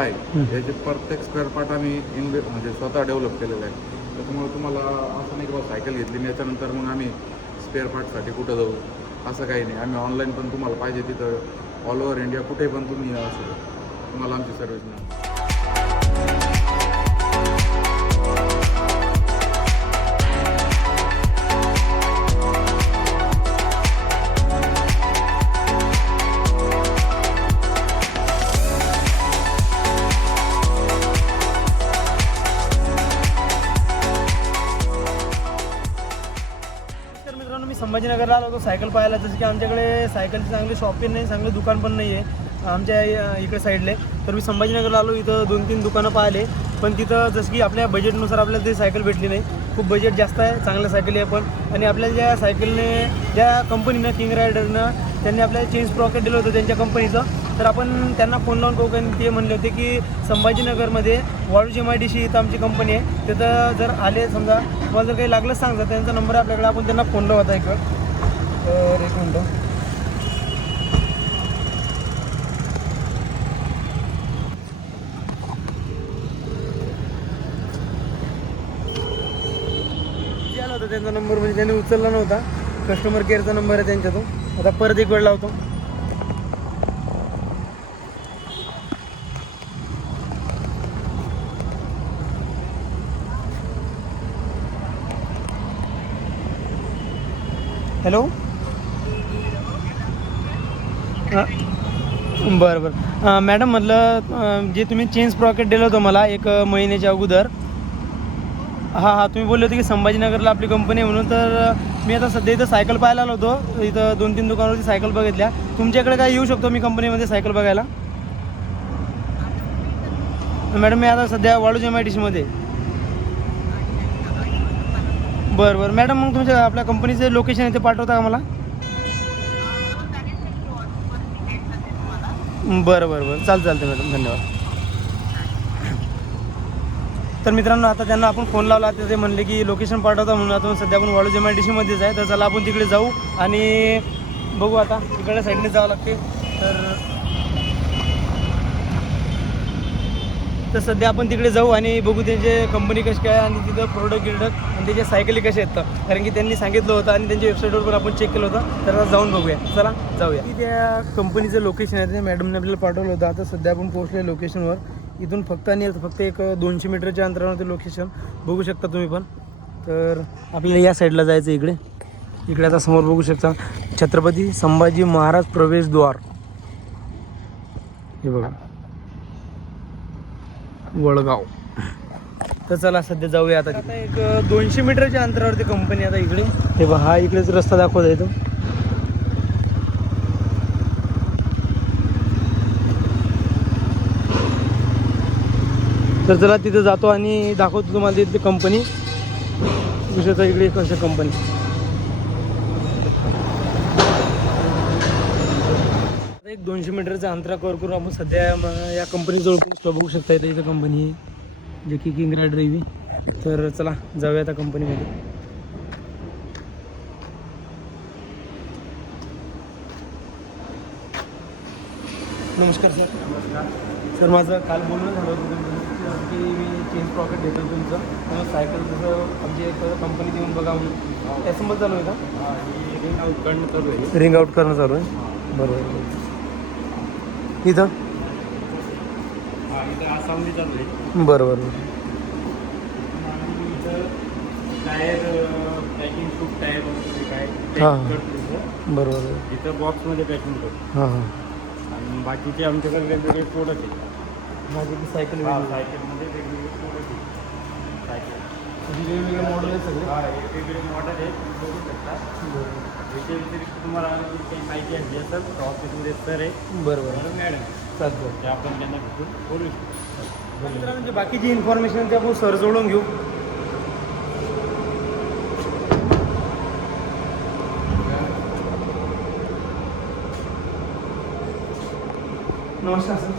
आहे याचे प्रत्येक स्पेअर पार्ट आम्ही इन्वे म्हणजे स्वतः डेव्हलप केलेलं आहे. त्याच्यामुळे तुम्हाला असं नाही की बाबा सायकल घेतली आणि याच्यानंतर मग आम्ही स्पेअर पार्टसाठी कुठं जाऊ? असं काही नाही. आम्ही ऑनलाईन पण तुम्हाला पाहिजे तिथं ऑल ओव्हर इंडिया कुठे पण तुम्ही असं. तुम्हाला आमची सर्व्हिस मिळेल. संभाजीनगरला आलो होतो सायकल पाहायला. जसं की आमच्याकडे सायकलची चांगली शॉपिंग नाही चांगलं दुकान पण नाही आहे आमच्या इकडे साईडले. तर मी संभाजीनगरला आलो इथं दोन तीन दुकानं पाहिले. पण तिथं जसं की आपल्या बजेटनुसार आपल्याला ती सायकल भेटली नाही. खूप बजेट जास्त आहे चांगल्या सायकली आहे पण. आणि आपल्याला ज्या सायकलने ज्या कंपनीनं किंग रायडरनं त्यांनी आपल्याला चेंज प्रॉकेट दिलं होतं त्यांच्या कंपनीचं तर आपण त्यांना फोन लावून बघून ते म्हणले होते की संभाजीनगरमध्ये Waluj M I D C इथं आमची कंपनी आहे. तिथं जर आले समजा तुम्हाला जर काही लागलं सांगा त्यांचा नंबर आहे आपल्याकडे आपण त्यांना फोन लावता एक वेळ. तर एक मिनटं. त्यांचा नंबर म्हणजे त्यांनी उचलला नव्हता कस्टमर केअरचा नंबर आहे त्यांच्या तो आता परत एक वेळ लावतो. हॅलो? हां बरं बरं. मॅडम म्हटलं जे तुम्ही चेंज प्रॉकेट दिलं होतं मला एक महिन्याच्या अगोदर हां हां तुम्ही बोलले होते की संभाजीनगरला आपली कंपनी आहे म्हणून तर मी आता सध्या इथं सायकल पाहायला आलो होतो. इथं दोन तीन दुकानावरती सायकल बघितल्या. तुमच्याकडे काय येऊ शकतो मी कंपनीमध्ये सायकल बघायला? मॅडम मी आता सध्या वाळूज एम आय टी सीमध्ये बरं बरं. मॅडम मग तुमच्या आपल्या कंपनीचं लोकेशन आहे ते पाठवता का मला? बरं बरं बरं. चालतं चालतं मॅडम. धन्यवाद. तर मित्रांनो आता त्यांना आपण फोन लावला. तर ते म्हणले की लोकेशन पाठवता म्हणून आता सध्या आपण वाळूज एम आय डी सीमध्येच आहे. तर चला आपण तिकडे जाऊ आणि बघू आता. तिकडल्या साईडने जावं लागते. तर तर सध्या आपण तिकडे जाऊ आणि बघू त्यांचे कंपनी कशी काय आणि तिथं प्रोडक्ट गिडक्ट म्हणजे आणि त्याच्या सायकली कशा आहेत तर. कारण की त्यांनी सांगितलं होतं आणि त्यांच्या वेबसाईटवर पण आपण चेक केलं होतं. तर आता जाऊन बघूया. चला जाऊया. की त्या कंपनीचं लोकेशन आहे ते मॅडमने आपल्याला पाठवलं होतं. आता सध्या आपण पोहोचले लोकेशनवर इथून फक्त आणि फक्त एक दोनशे मीटरच्या अंतरावर ते लोकेशन बघू शकता तुम्ही पण. तर आपल्याला या साईडला जायचं इकडे. इकडे आता समोर बघू शकता. छत्रपती संभाजी महाराज प्रवेशद्वार. हे बघा. वडगाव. तर चला सध्या जाऊया आता आता एक दोनशे मीटरच्या अंतरावरती कंपनी आता इकडे. हे बघा हा इकडेच रस्ता दाखवत आहे तो. तर चला तिथे जातो आणि दाखवतो तुम्हाला तिथली कंपनी दुसऱ्याचा इकडे कसं कंपनी एक दोनशे मीटरचा अंतरा कव्हर करून आपण सध्या या कंपनीजवळ पोहोचलो. बघू शकता इथे इथं कंपनी आहे. जे की किंग रायडर ही तर चला जाऊया त्या कंपनीमध्ये नमस्कार सर नमस्कार. सर माझं काल बोलणं झालं होतं की मी चेंज प्रॉफिट घेतो तुमचं. सायकल जसं आमची एक कंपनी देऊन बघा म्हणून. त्यासंबत चालू आहे का? रिंग आउट करणं चालू आहे. रिंग आउट करणं चालू आहे? बरोबर. इथं हा इथं आसामली चालू आहे बरं बरं टायर पॅकिंग खूप टायर वगैरे काय हा. packing करतो इथं. बरं बरं इथं बॉक्समध्ये पॅकिंग करतो हां हां. आणि बाकीचे आमच्याकडे वेगवेगळे प्रोडक्ट आहेत. माझी ती सायकल. सायकलमध्ये वेगवेगळे. प्रोडक्ट आहेत. सायकल म्हणजे वेगवेगळे मॉडेल आहे सगळे. हा वेगवेगळे मॉडेल आहेत. तुम्ही बघू शकता. याच्या व्यतिरिक्त तुम्हाला काही माहिती हवी असेल तर ऑफिसमध्ये सर आहे बरं बरं बरं मॅडम. चालतं ते आपण त्यांना भेटून बोलू शकतो. म्हणजे बाकीची इन्फॉर्मेशन ते आपण सर जोडून घेऊ. नमस्कार सर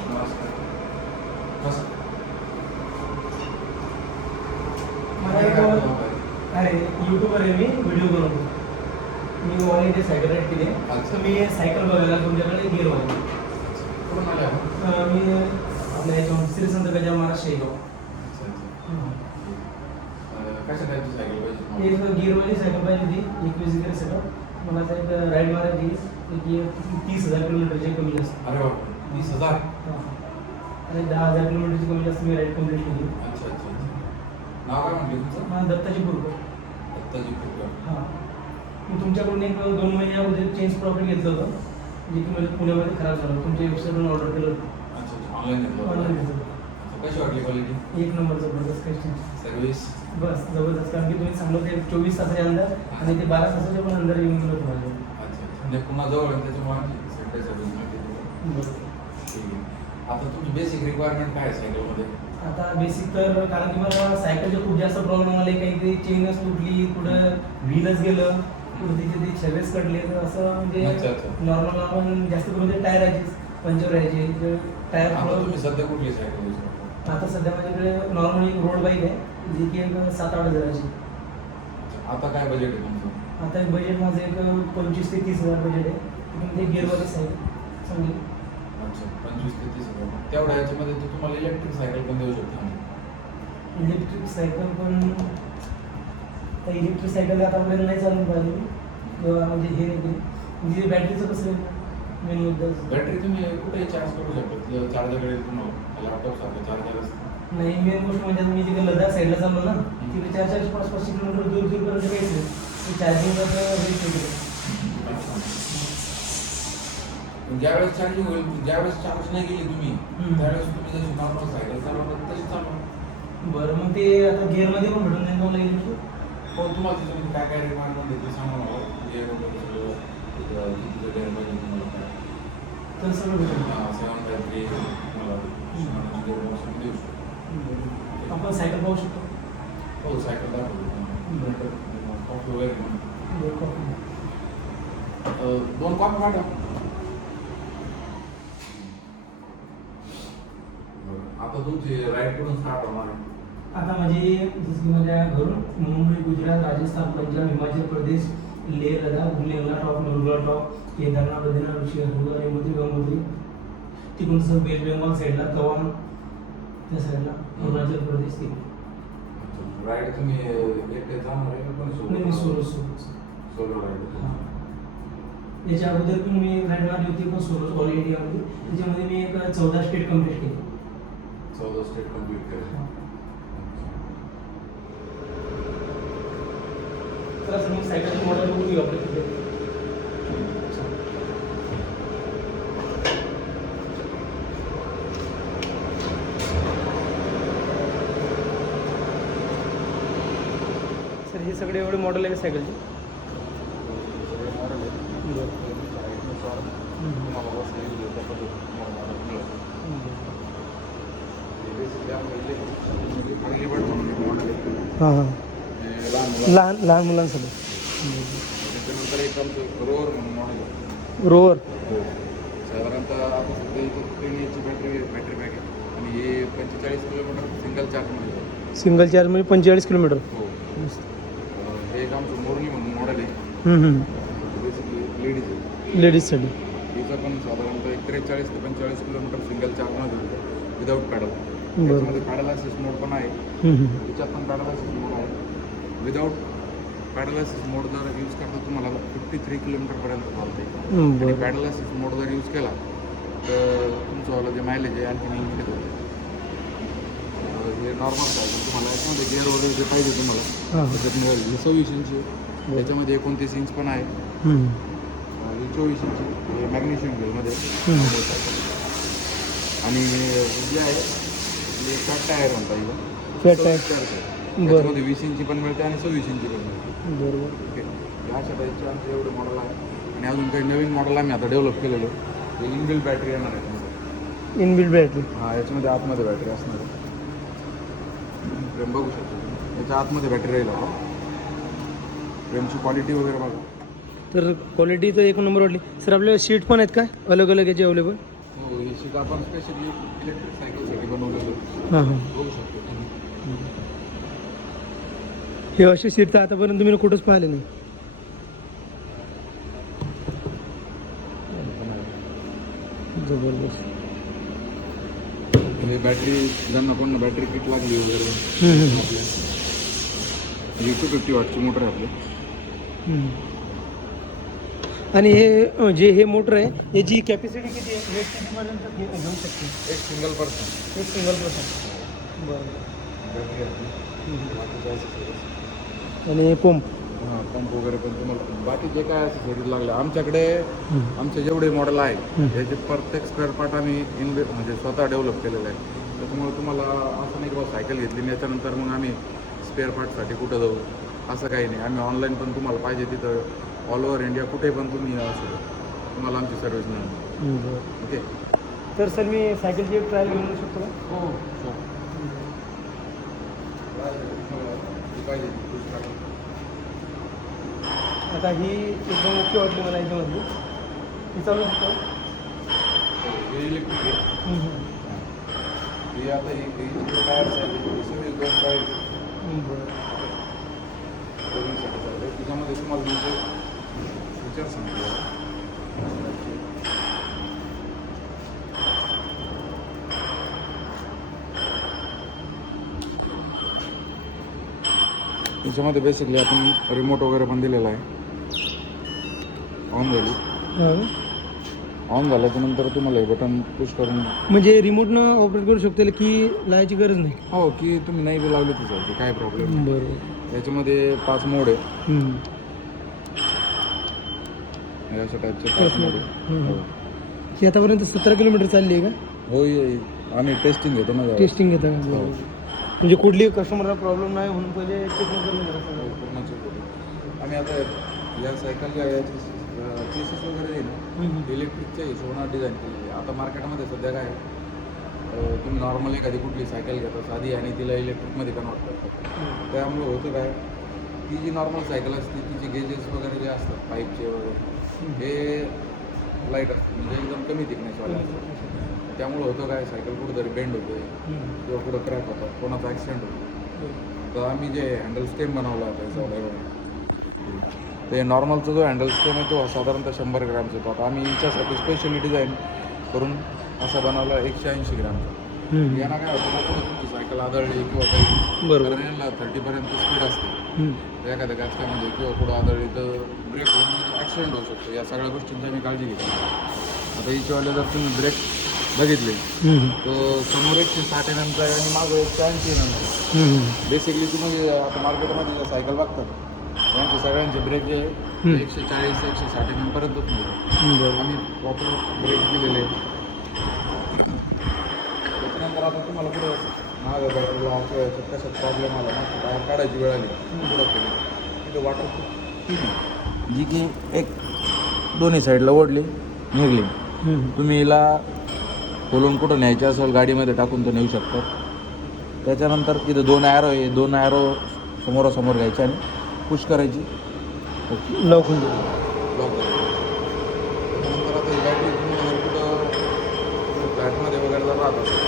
अरे यूट्यूबर आहे मी व्हिडिओ बनवतो. मी ऑल इंडिया सायकल राईड केली आहे. मी सायकल बघायला तुमच्याकडे गेलो आहे आपल्या याच्यावर श्री संत गजानन महाराज शेगाव कशा टाईपची सायकल पाहिजे एक? गिअरवाली सायकल पाहिजे होती एकवीस गिअर सगळं मला एक राईड मारायची एक गिअर तीस हजार किलोमीटरची कमी जास्त अरे बाप वीस हजार हा. आणि दहा हजार किलोमीटरची कमी जास्त मी राईड कंप्लीट केली अच्छा अच्छा नाव काय म्हटलं तुमचं मला दत्ताची पूर्व दत्ताजी कुलकर्णी. हां मी तुमच्याकडून एक दोन महिने अगोदर चेंज प्रॉफिट घेतलं होतं जे की मला पुण्यामध्ये खराब झालं तुमच्या वेबसाईटवरून ऑर्डर केलं होतं ऑनलाईन ऑनलाईन. घेतलं कशी वाटली क्वालिटी एक नंबर जबरदस्त काही सर्व्हिस बस जबरदस्त. कारण की तुम्ही सांगलं होते चोवीस तासाच्या अंदर आणि ते बारा तासाच्या पण अंदर येऊन गेलं तुम्हाला. अच्छा म्हणजे पुन्हा जवळ आहे त्याच्यामुळे आणखी सेंटर सर्व्हिस मिळते बरोबर. ठीक आहे. आता तुमची बेसिक रिक्वायरमेंट काय आहे सायकलमध्ये आता बेसिक तर कारण की मला सायकलचे खूप जास्त प्रॉब्लेम आले. काही चेनच तुटली कुठं व्हीलच गेलं कुठं तिथे ते कटले. तर असं म्हणजे अच्छा, अच्छा. नॉर्मल आपण जास्त करून ते टायर राहायचे पंचर राहायचे. टायर तुम्ही सध्या कुठली सायकल यूज करता आता सध्या माझ्याकडे नॉर्मल रोड बाईक आहे जी की एक सात आठ हजाराची. आता काय बजेट आहे तुमचं? आता एक बजेट माझं एक पंचवीस ते तीस हजार बजेट आहे. ते गिअरवाली सायकल चांगली अच्छा पंचवीस ते तीस हजार. तेवढ्या याच्यामध्ये तो तुम्हाला इलेक्ट्रिक सायकल पण देऊ शकतो. इलेक्ट्रिक सायकल पण इलेक्ट्रिक सायकल आता आपल्याला नाही चालून पाहिजे किंवा म्हणजे हे नाही. म्हणजे बॅटरीचं कसं बॅटरी तुम्ही कुठेही चार्ज करू शकता. चार्जरकडे तुम्हाला लॅपटॉप सारखं चार्जर असतं. नाही मेन गोष्ट म्हणजे मी तिकडे लडाख साईडला चाललो ना तिकडे चार चाळीस पाच पाचशे किलोमीटर दूर दूरपर्यंत नाही ते चार्जिंग ज्यावेळेस चार्जिंग होईल ज्यावेळेस चार्ज नाही केली तुम्ही. त्यावेळेस तुम्ही जशी नॉर्मल सायकल चालवतात तशी चालवा. बरं मग ते आता गिअरमध्ये पण भेटून जाईल मला इलेक्ट्रिक हो तुम्हाला त्याच्यामध्ये काय काय रिक्वायरमेंट आहे ते सांगा मला. जे वगैरे सगळं अं, किती वेळ पाहिजे तुम्हाला काय तर सगळं आपण सायकल पाहू शकतो हो सायकल कॉफी वगैरे दोन कॉफी आता तुमची कुठून स्टार्ट होणार आहे आता माझी जसं की माझ्या घरून मुंबई गुजरात राजस्थान पंजाब हिमाचल प्रदेश लेह लडाख गुलेला टॉप नुरगुला टॉप केदारनाथ बद्रीनाथ ऋषी हरिद्वार यमुत्री गंगोत्री. तिकडून सर वेस्ट बेंगॉल साईडला तवांग त्या साईडला अरुणाचल प्रदेश तिकडे. राईड तुम्ही एकटे जाणार आहे का कोणी नाही मी सोलो सोलो सोलो राईड याच्या अगोदर पण मी राईड मारली होती पण सोलो ऑल इंडियामध्ये त्याच्यामध्ये मी एक चौदा स्टेट कंप्लीट केली. चौदा स्टेट कंप्लीट केलं. तर असं मग सायकलचे मॉडेल बघून घेऊ आपल्या तिथे. हे सगळे एवढे मॉडेल आहे सायकलचे. हाँ हाँ. लहान लहान मुलांसाठी. त्याच्यानंतर एक आमचं रोवर. म्हणून मॉडेल रोवर साधारणतः आता सध्या इथं तीन एचची बॅटरी बॅटरी बॅग आहे. आणि हे पंचेचाळीस किलोमीटर सिंगल आहे. सिंगल चार्ज म्हणजे पंचेचाळीस किलोमीटर हे एक आमचं मोरली म्हणून मॉडेल आहे. बेसिकली लेडीज आहे. लेडीजसाठी हिचं पण साधारणतः एक त्रेचाळीस ते पंचेचाळीस किलोमीटर सिंगल चार्जमध्ये विदाऊट पॅडल त्याच्यामध्ये पॅडल असिस्ट मोड पण आहे. त्याच्यात पण पॅडल असिस्ट मोड आहे. विदाऊट पॅडल असिस्ट मोड जर यूज करता तुम्हाला फिफ्टी थ्री किलोमीटरपर्यंत चालते आणि बरं. पॅडल असिस्ट मोड जर यूज केला तर तुमचं वाला जे मायलेज आहे आणखी इन्क्रीज होते अं, हे नॉर्मल सायकल तुम्हाला याच्यामध्ये गिअर वगैरे जे पाहिजे तुम्हाला हां. त्याच्यात मिळेल. ही सव्वीस इंची आहे. त्याच्यामध्ये एकोणतीस इंच पण आहे. अं, ही चोवीस इंची हे मॅग्नेशियम हम्म. आणि जे आहे हे फॅट टायर म्हणता येईल Fat tire. त्याच्यामध्ये वीस इंची पण मिळते आणि सव्वीस इंची पण मिळते. बरोबर. ओके. अशा टाईपचे आमचे एवढे मॉडेल आहे आणि अजून काही नवीन मॉडेल आम्ही आता डेव्हलप केलेले. हे इनबिल बॅटरी येणार आहे. त्यामध्ये. इनबिल्ड बॅटरी हा याच्यामध्ये आतमध्ये बॅटरी असणार आहे. फ्रेम बघू शकतो. तुम्ही. याच्या आतमध्ये बॅटरी राहील आता फ्रेमची क्वालिटी वगैरे बघा. तर क्वालिटी तर एक नंबर वाटली सर आपल्या सीट पण आहेत काय अलग अलग याचे अवेलेबल हो ही शीट आपण स्पेशली इलेक्ट्रिक सायकलसाठी बनवलेलं. हां हां. बघू शकतो तुम्ही. हे अशी सीट तर आतापर्यंत मी कुठंच पाहिले नाही. जबरदस्त. म्हणजे बॅटरी ज्यांना कोण बॅटरी किट लागली वगैरे ही टू फिफ्टी वॉटची मोटर आहे आपली. आणि हे जे हे मोटर आहे याची कॅपॅसिटी किती आहे? कितीपर्यंत घे- घेऊ शकते एक सिंगल पर्सन एक सिंगल पर्सन बरं. आणि पंप हां पंप वगैरे पण तुम्हाला बाकी जे काय ॲक्सेसरीज लागले. आमच्याकडे आमचे जेवढे मॉडेल आहे याचे प्रत्येक स्पेअर पार्ट आम्ही इन्वे म्हणजे स्वतः डेव्हलप केलेलं आहे त्याच्यामुळे तुम्हाला असं नाही की बाबा सायकल घेतली याच्यानंतर मग आम्ही स्पेअर पार्टसाठी कुठं जाऊ? असं काही नाही. आम्ही ऑनलाईन पण तुम्हाला पाहिजे तिथं. ऑल ओव्हर इंडिया कुठे पण तुम्ही असं. तुम्हाला आमची सर्व्हिस मिळेल ओके? तर सर मी सायकलची एक ट्रायल येऊ शकतो का? हो पाहिजे. आता ही एकदम ओके वाटली मला याच्यामधली ही चालू शकतो हे आता ही टायर्स आहेत. सगळी दोन चालते त्याच्यामध्ये तुम्हाला तुमचे फीचर सांगतो. याच्यामध्ये बेसिकली आपण रिमोट वगैरे पण दिलेला आहे. ऑन झाली ऑन झाल्याच्यानंतर तुम्हाला हे बटन पुश करून म्हणजे रिमोटनं ऑपरेट करू शकतो की लावायची गरज नाही हो की तुम्ही नाही बी लावली तर चालते काय प्रॉब्लेम बरोबर याच्यामध्ये पाच मोड आहे हे अशा टाईपचे पाच मोड. आहे. हो. ही आतापर्यंत सतरा किलोमीटर चालली आहे का हो ये-. आम्ही टेस्टिंग घेतो ना. टेस्टिंग घेता का हो. म्हणजे कुठली कस्टमरला प्रॉब्लेम नाही म्हणून पहिले चेक करून घ्या हो, सगळं. पूर्ण check होतो. आम्ही आता या सायकलच्या याची केसेस वगैरे आहे ना हम्म. इलेक्ट्रिकच्या हिशोबानं डिझाईन केलेली आहे. आता मार्केटमध्ये सध्या काय तुम्ही नॉर्मल एखादी कुठली सायकल घेता साधी आणि तिला इलेक्ट्रिकमध्ये कन्वर्ट करतात त्यामुळे होतं काय ती जी नॉर्मल सायकल असते तिचे गेजेस वगैरे जे असतात पाईपचे वगैरे हे लाइट असते म्हणजे एकदम कमी थिकनेसवाले असतात. त्यामुळे होतं काय सायकल कुठंतरी बेंड होते. किंवा कुठं क्रॅक होतात कोणाचा ॲक्सिडेंट होतो. तर आम्ही जे हँडल स्टेम बनवला होता ते नॉर्मलचा जो हँडल स्टेम आहे तो साधारणतः शंभर ग्रॅमचा येतो. आता आम्ही याच्यासाठी स्पेशली डिझाईन करून असा बनवला एकशे ऐंशी ग्रॅमचा. यांना काय होतं तुमची सायकल आदळली किंवा काही बरोबर. थर्टीपर्यंत स्पीड असते. एखाद्या किंवा कुठं आदळली तर ब्रेक होऊन ॲक्सिडेंट होऊ शकतो. या सगळ्या गोष्टींची आम्ही काळजी घेतो आता हिच्यावाले जर तुम्ही ब्रेक बघितले. तो समोर एकशे साठ एम एमचा आहे आणि मागं एकशे ऐंशी एम एमचा. बेसिकली तुम्ही आता मार्केटमध्ये सायकल बघतात यांचे सगळ्यांचे ब्रेक जे एकशे चाळीस एकशे साठ एम बरोबर आम्ही प्रॉपर ब्रेक दिलेले. आहेत. त्याच्यानंतर आता तुम्हाला पुढं मागं बॅटरीला किंवा कशात प्रॉब्लेम आला ना बाहेर काढायची वेळ आली. पुढं तिथं वॉटर जी की एक दोन्ही साईडला ओढली निघली. तुम्ही हिला खोलून कुठं न्यायची असेल गाडीमध्ये टाकून तर नेऊ शकतात. त्याच्यानंतर तिथं दोन ॲरो आहे. दोन ॲरो समोरासमोर घ्यायचे आणि पुश करायची? लॉक होऊन लॉक आता ही बॅटरी तुम्ही कुठं फ्लॅटमध्ये वगैरे जर राहत असेल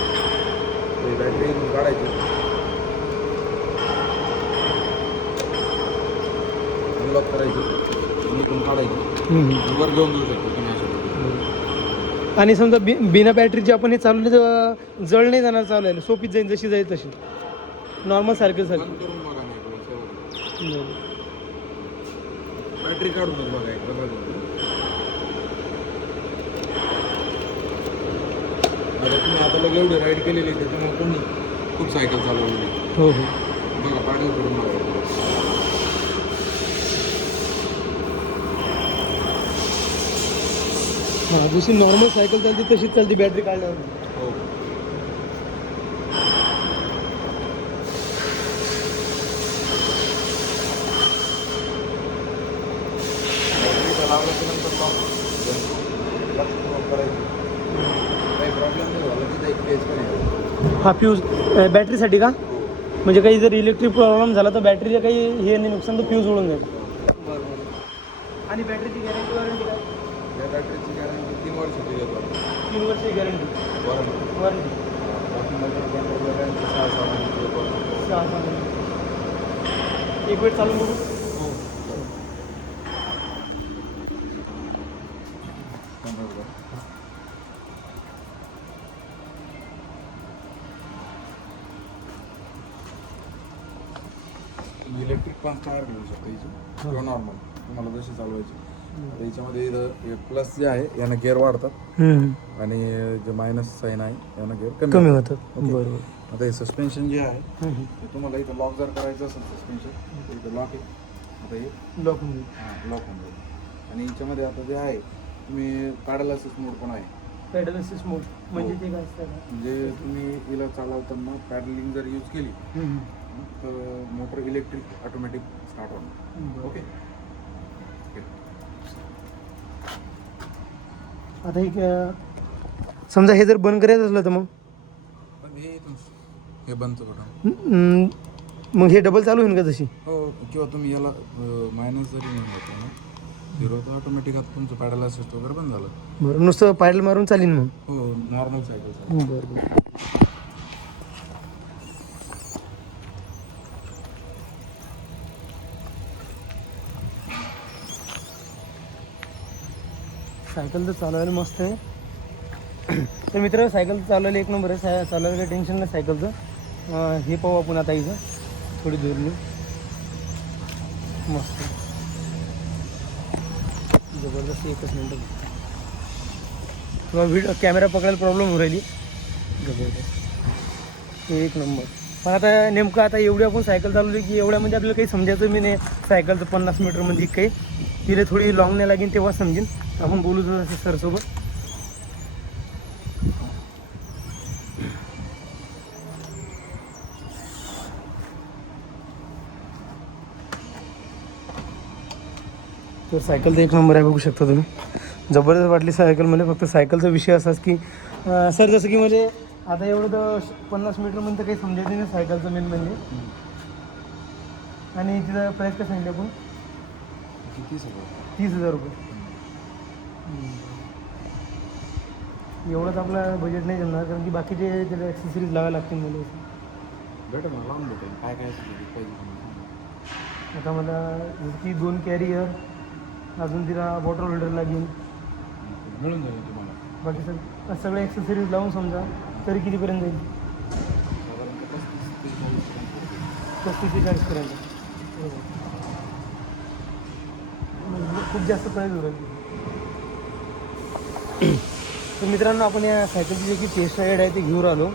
तर ही बॅटरी इथून काढायची. अनलॉक करायची. आणि काढायची. आणि वर घेऊन जाऊ शकतो तुम्ही अशा पद्धतीने. आणि समजा बि बिना बॅटरीची आपण हे चालवले तर जळ नाही जाणार चालवायला सोपीच जाईल जशी जाईल तशी. नॉर्मल सारखं सारखं बंद करून बघा काढूनच बघा तुम्ही आता लगे एवढी राईड केलेली त्याच्यामुळे कोणी खूप सायकल चालवलेली. हो हो. बघा पाठी करून बघा. हां जशी नॉर्मल सायकल चालते तशीच चालते बॅटरी काढल्यावर. हो. आहे हा। फ्यूज बॅटरीसाठी का म्हणजे काही जर इलेक्ट्रिक प्रॉब्लेम झाला तर बॅटरीला काही हे नाही नुकसान तर फ्यूज उडून जाईल आणि बॅटरीची गॅरंटी वॉरंटी काय? या बॅटरीची गॅरंटी तीन वर्षाची देतो तीन वर्षाची गॅरंटी वॉरंटी वॉरंटी सहा सहा महिन्याची. एक वेळ चालून बघू. इलेक्ट्रिक पण टायर घेऊ शकता याची किंवा नॉर्मल तुम्हाला जशी चालवायची. आता याच्यामध्ये इथं प्लस जे आहे यानं गेअर वाढतात. आणि जे मायनस साईन आहे यानं गेअर कमी होतात. बरोबर. आता हे सस्पेन्शन जे आहे. ते तुम्हाला इथं लॉक जर करायचं असेल सस्पेन्शन इथं लॉक आहे. आता हे लॉक होऊन लॉक होऊन जाईल. आणि याच्यामध्ये आता जे आहे तुम्ही पॅडलासिस मोड पण आहे. पेडल असिस्ट मोड म्हणजे ते काय असतं? म्हणजे तुम्ही हिला चालवताना पॅडलिंग जर यूज केली मोटर इलेक्ट्रिक ऑटोमॅटिक स्टार्ट होणार. ओके? आता काय- समजा हे जर बंद करायचं असलं तर मग? पण हे हे बटन हम्म, मग हे डबल चालू होईल का तशी? हो किंवा तुम्ही याला मायनस जरी म्हणून होतं ना झिरो तर ऑटोमॅटिक आता तुमचं पॅडल असिस्ट वगैरे बंद झालं. बरं नुसतं पायडल मारून चालीन मग? हो नॉर्मल सायकल बरं बरं. सायकल तर चालवायला मस्त आहे. तर मित्र सायकल तर चालवायला एक नंबर आहे. साय चालवायला काही टेन्शन नाही सायकलचं. हे पाहू आपण आता इथं. थोडी दूर नेऊ. मस्त. जबरदस्त एकच मिनटं. किंवा व्हिडिओ कॅमेरा पकडायला प्रॉब्लेम होऊ राहिली. जबरदस्त. एक नंबर. पण आता नेमकं आता एवढी आपण सायकल चालवली की एवढ्या म्हणजे आपल्याला काही समजायचं मी नाही. सायकलचं पन्नास मीटरमध्ये म्हणजे काही. तिला थोडी लॉंग नाही लागेल तेव्हा समजेन. आपण बोलू जरा सरसोबत तर सायकल तर एक नंबर आहे बघू शकता तुम्ही. जबरदस्त वाटली सायकल मला म्हणजे फक्त सायकलचा विषय असाच की सर जसं की म्हणजे आता एवढं तर श- पन्नास मीटरमध्ये तर काही समजायचं नाही सायकलचं मेन म्हणजे आणि तिथं प्राईस काय सांगितली आपण? तीस हजार तीस हजार रुपये. एवढंच आपलं बजेट नाही जमणार कारण की बाकीचे त्याला ॲक्सेसरीज लावायला लागतील मला. भेटेल ना लावून भेटेल काय काय असेल ते पाहिजे तुम्हाला. आता मला जसं की दोन कॅरियर अजून तिला बॉटल होल्डर लागेल. मिळून जाईल तुम्हाला. बाकी सग सगळे ॲक्सेसरीज लावून समजा. तरी कितीपर्यंत जाईल? पस्तीस ते चाळीसपर्यंत म्हणजे खूप जास्त प्राईज होईल तर मित्रांनो आपण या सायकलची जे की टेस्ट राईड आहे ते घेऊन आलो.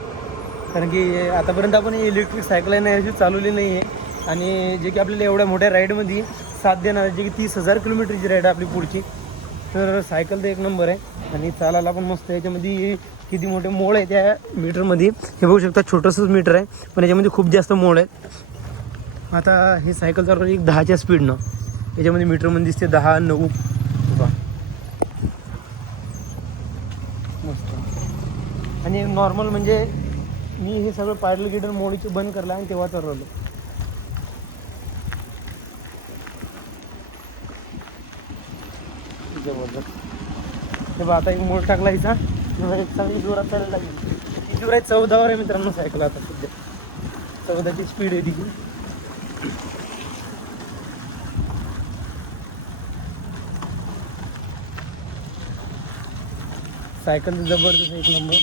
कारण की आतापर्यंत आपण इलेक्ट्रिक सायकल आहे ना याची चालवली नाही आहे. आणि जे की आपल्याला एवढ्या मोठ्या राईडमध्ये साथ देणार आहे, जे की तीस हजार किलोमीटरची राईड आहे आपली पुढची. तर सायकल तर एक नंबर आहे. आणि चालायला पण मस्त याच्यामध्ये किती मोठे मोळ आहे त्या मीटरमध्ये. हे बघू शकता छोटंसंच मीटर आहे पण याच्यामध्ये खूप जास्त मोड आहेत आता हे सायकल चालवली एक दहाच्या स्पीडनं. याच्यामध्ये मीटरमध्ये दिसते दहा नऊ. मस्त. आणि नॉर्मल म्हणजे मी हे सगळं पाडलं गिटर मोडीचं बंद करलं आणि तेव्हा चालवलं जबरदस्त. हे बघा आता एक मोड टाकला हिचा. एक चांगली जोरात चालायला लागली किती जोर आहे चौदावर आहे मित्रांनो सायकल आता सध्या. चौदाची स्पीड आहे तिची सायकल जबरदस्त आहे, एक नंबर.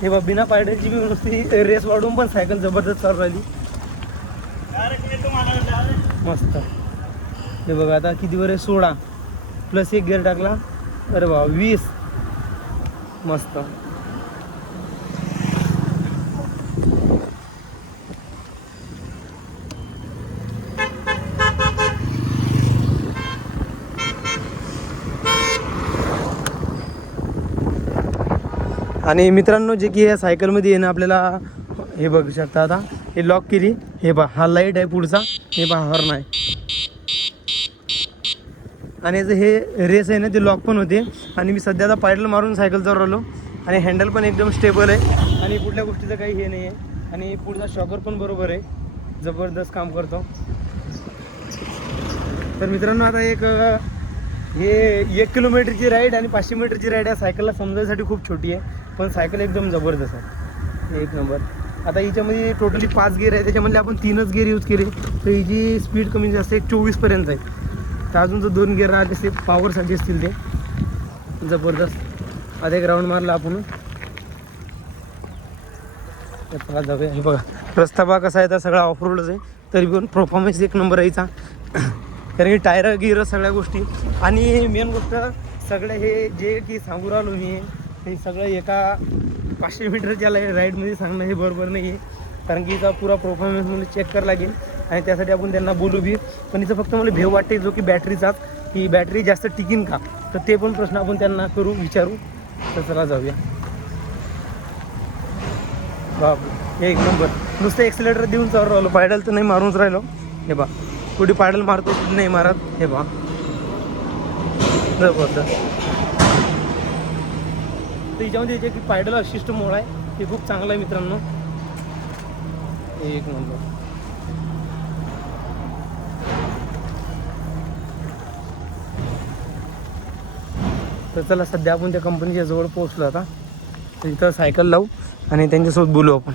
हे बा बिना पायडरची बी नुसती रेस वाढून पण सायकल जबरदस्त चालू राहिली. मस्त. हे बघा आता किती बरं आहे? सोळा. प्लस एक गिअर टाकला. अरे वा वीस. मस्त. आणि मित्रांनो जे की या सायकलमध्ये येणं आपल्याला हे बघू शकता आता. हे लॉक केली. हे पहा हा लाइट आहे पुढचा. हे पहा हॉर्न आहे. आणि याचं हे रेस आहे ना ते लॉक पण होते. आणि मी सध्या आता पायडल मारून सायकल आलो आणि हँडल पण एकदम स्टेबल आहे. आणि कुठल्या गोष्टीचं काही हे नाही आहे आणि पुढचा शॉकर पण बरोबर आहे. जबरदस्त काम करतो. तर मित्रांनो आता एक हे एक किलोमीटरची राईड आणि पाचशे मीटरची राईड या सायकलला समजायसाठी खूप छोटी आहे. पण सायकल एकदम जबरदस्त आहे. एक नंबर आता हिच्यामध्ये टोटली पाच गेअर आहे त्याच्यामध्ये आपण तीनच गेअर यूज केले. तर हिची स्पीड कमी जास्त एक चोवीसपर्यंत आहे. तर अजून जर दोन गेअर राहिले ते पॉवरसाठी असतील ते. जबरदस्त. आता एक राऊंड मारला आपण. जाऊया हे बघा. रस्ता बा कसा आहे तर सगळा ऑफ रोडच आहे. तरी पण परफॉर्मन्स एक नंबर यायचा कारण की टायर गिर सगळ्या गोष्टी. आणि मेन गोष्ट सगळं हे जे की सांगू राहिलो मी हे सगळं एका पाचशे मीटरच्या राईडमध्ये सांगणं हे बरोबर नाही आहे. कारण की याचा पुरा परफॉर्मन्स मला चेक करावं लागेल. आणि त्यासाठी आपण त्यांना बोलू बी. पण इथं फक्त मला भेव वाटते जो की बॅटरीचाच की बॅटरी जास्त टिकीन का? तर ते पण प्रश्न आपण त्यांना करू विचारू. तर चला जाऊया. बाप एक नंबर. नुसतं एक्सिलेटर देऊन चालू राहिलो. पायडल तर नाही मारूनच राहिलो. हे बा कुठे पायडल मारतो कुठे नाही मारत. हे बा जबरदस्त. तर याच्यामध्ये जे की पायडल असिस्ट मोड आहे ते खूप चांगलं आहे मित्रांनो. एक नंबर. तर चला सध्या आपण त्या कंपनीच्या जवळ पोहोचलो आता. तर इथं सायकल लावू आणि त्यांच्यासोबत बोलू आपण.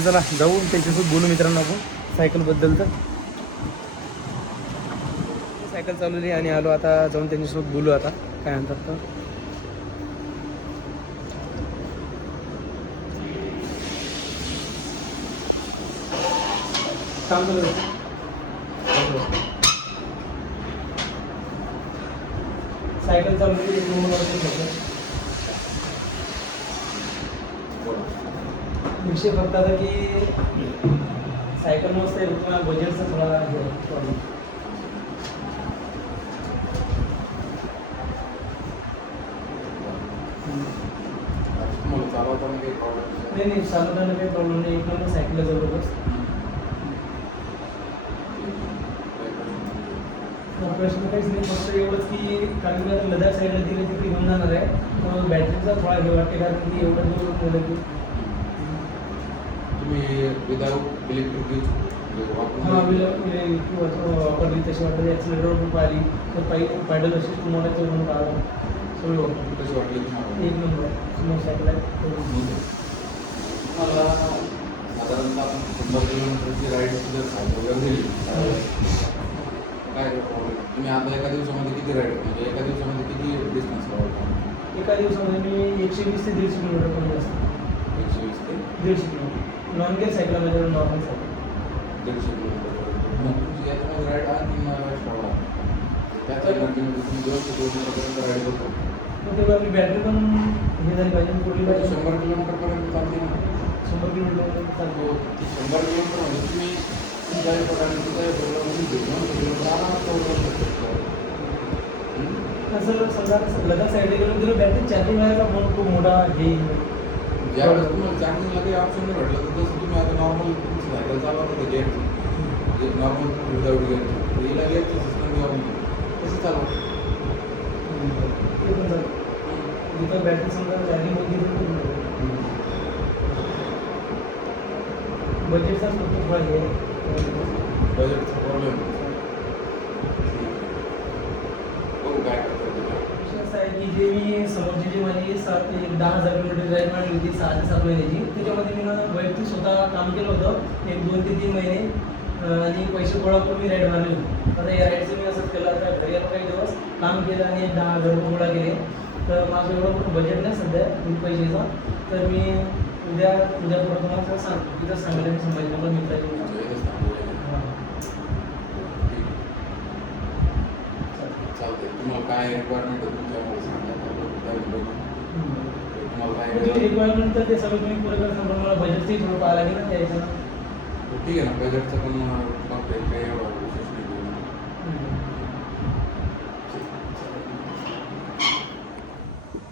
तर चला जाऊ त्यांच्यासोबत बोलू मित्रांनो आपण. सायकलबद्दल तर. सायकल चालवली आणि आलो आता जाऊन त्यांच्यासोबत बोलू आता. काय म्हणतात तर. काम चालू सायकल चालवली एक नंबर वाटते सगळं. विषय फक्त आता की सायकल मस्त आहे तुम्हाला बजेटचा थोडा काही प्रॉब्लेम नाही नाही चालवताना काही प्रॉब्लेम नाही. एक नंबर सायकल जवळच प्रश्न काहीच नाही फक्त एवढंच की कारण की आता लडाख साईडला तिकडे तिकडे घेऊन जाणार आहे. तर बॅटरीचा थोडा हे वाटते कारण की एवढं दूर गेलं की तुम्ही विदाऊट इलेक्ट्रिक हा। वापरली तशी वाटत ॲक्सिलेटर पण पाहिली तर पायी पायडल अशी तुम्हाला चढून काढा सगळं कशी वाटली एक नंबर स्मूथ सायकल आहे मला साधारणतः आपण शंभर किलोमीटरची राईड जर वगैरे दिली काय तुम्ही आता एका दिवसामध्ये किती राईड म्हणजे एका दिवसामध्ये किती डिस्टन्स एका दिवसामध्ये मी एकशे वीस ते दीडशे किलोमीटर कमी असतो एकशे वीस ते दीडशे किलोमीटर। नॉन गेअर सायकल म्हणजे नॉर्मल सायकल दीडशे किलोमीटर मग तुमची याच्यामध्ये राईड त्याचा दोनशे किलोमीटरपर्यंत राईड करतो मग तेव्हा आपली बॅटरी पण हे झाली पाहिजे पुढली पाहिजे. शंभर किलोमीटरपर्यंत चालते ना. शंभर किलोमीटर चालतो. हो, शंभर किलोमीटर म्हणजे तुम्ही तुमच्या प्रकारे तुमच्या प्रोग्राममध्ये दोन किलोमीटर आरामात करू शकता. असं समजा लडाख साईडला गेलो तर बॅटरी चार्जिंग व्हायला खूप मोठा हे ज्यावेळेस तुम्हाला चार्जिंगला काही ऑप्शन नाही भेटलं तर जसं तुम्ही आता नॉर्मल सायकल चालवता तर गेअर जे नॉर्मल विदाऊट गेअर हिला गेअरचं सिस्टम घेऊन तसं चालवा ते पण चालतं. इथं बॅटरी समजा चार्जिंग होती. बजेटचा. बजेटचा प्रॉब्लेम बघू काय करतो तुझ्या विषय असा आहे की जे मी समोरची जी माझी सात एक दहा हजार किलोमीटर ड्राईव्ह काढली होती सहा ते सात महिन्याची त्याच्यामध्ये मी वैयक्तिक स्वतः काम केलं होतं. एक दोन ते तीन महिने आणि पैसे गोळा करून मी राईड मारले होते. आता या राईडचं मी असं केलं आता घरी आलो काही दिवस काम केलं आणि एक दहा हजार रुपये गोळा केले. तर माझं एवढं पण बजेट नाही सध्या पैशाचं. तर मी उद्या उद्या परत तुम्हाला सांगतो तिथं सांगायला मी संभाजीनगर मिळता येईल हां. ठीक तुम्हाला काय रिक्वायरमेंट होती तुमच्या सांगा आपण काय बघू. हम्म. तुम्हाला काय तुम्ही रिक्वायरमेंट तर ते सगळं तुम्ही पुढे करता पण मला बजेटचंही थोडं पाहायला लागेल ना त्याचं ठीक आहे ना बजेटचं पण बघतोय काही एवढं विशेष नाही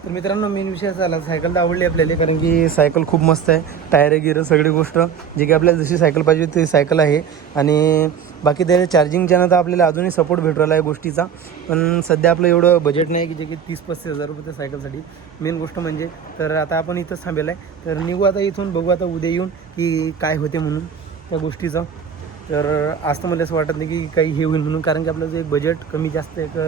तर मित्रांनो मेन विषय असा आला सायकल तर आवडली आपल्याला कारण की सायकल खूप मस्त आहे टायर गिरं सगळी गोष्ट. जे की आपल्याला जशी सायकल पाहिजे ती सायकल आहे. आणि बाकी त्याच्या चार्जिंगच्या तर आपल्याला अजूनही सपोर्ट भेटू राहिला आहे गोष्टीचा. पण सध्या आपलं एवढं बजेट नाही की जे की तीस पस्तीस हजार रुपये सायकलसाठी. मेन गोष्ट म्हणजे तर आता आपण इथंच थांबेलं आहे. तर निघू आता इथून बघू आता उद्या येऊन की काय होते म्हणून त्या गोष्टीचं. तर आज तर मला असं वाटत नाही की काही हे होईल म्हणून कारण की आपलं जे बजेट कमी जास्त एक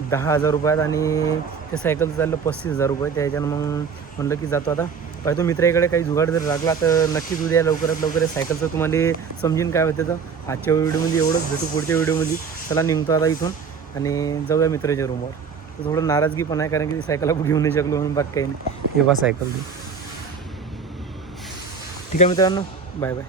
दहा हजार रुपयात आणि ते सायकलचं चाललं पस्तीस हजार रुपये. त्याच्यानं मग म्हणलं की जातो आता. पाहतो मित्राकडे काही जुगाड जर लागला तर नक्कीच उद्या लवकरात लवकर सायकलचं तुम्हाला समजेन काय होतं तर. आजच्या व्हिडिओमध्ये एवढंच. भेटू पुढच्या व्हिडिओमध्ये. चला निघतो आता इथून आणि जाऊया मित्राच्या रूमवर तर थोडं नाराजगी पण आहे कारण की ती सायकल आपण घेऊ नाही शकलो म्हणून बाकी काही नाही. हे बा सायकल. ठीक आहे मित्रांनो. Bye bye.